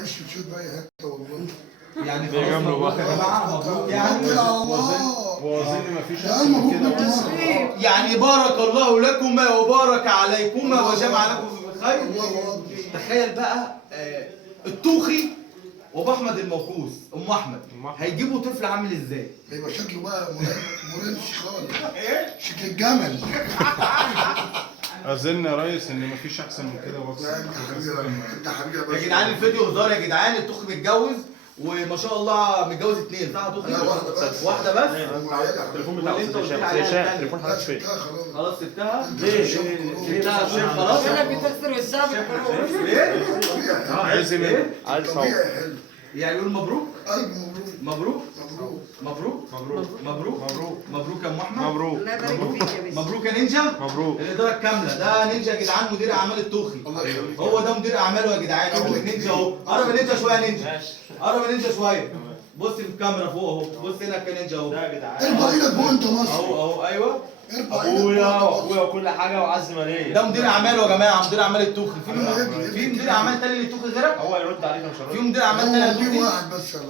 عيش وتشوف بقى يا حته والله. يعني خلاص مبروك يا جماعه، مبروك يعني. واظن مفيش يا احسن مبروك من كده. انت مرة. يعني بارك الله لكما وبارك عليكما وجمع لكم بالخير. الله أكبر. تخيل بقى الطوخي وابو احمد الموكوس ام احمد هيجيبوا طفل عامل ازاي؟ هيبقى شكله بقى مرنش خالص. شكل الجمل. اظن يا ريس ان مفيش احسن من كده بس. لا انت حبيبي، انت حبيبي يا يا باشا. جدعان الفيديو هزار يا جدعان. الطوخي متجوز وما شاء الله متجوز 2 صح يا طوخي؟ لا واحده بس. واحده بس؟ التليفون بتاع واللي انت استاذ قلت لي هشام. عليها هشام التانية. تليفون حضرتك فين؟ سبتها خلاص. خلاص سبتها؟ ليه؟ سبتها عشان خلاص؟ انا بتكسر الشبكه. ايه؟ عايز ايه؟ عايز طبيعي حلو. يعني يقول مبروك قلب مبروك. مبروك مبروك. مبروك مبروك مبروك مبروك يا ام احمد. مبروك الله يبارك فيك يا باشا. مبروك يا نينجا. مبروك. الاداره الكامله ده نينجا يا جدعان، مدير اعمال الطوخي. الله يخليك. هو ده مدير اعماله يا جدعان. اهو نينجا اهو. قرب يا نينجا شويه يا نينجا. قرب يا نينجا شويه. بص في الكاميرا فوق اهو. بص هنا يا نينجا اهو. ارفع ايدك فوق انت مصر. اهو ايوه. ارفع ايدك ابويا فوق انت واخويا وكل حاجه وعز ماليه. ده مدير اعماله يا جماعه، مدير اعمال الطوخي. في مدير اعمال تاني للطوخي غيرك؟ هو هيرد عليك مش في مدير اعمال تاني مصر. هو في للطوخي؟ واحد بس يا باشا.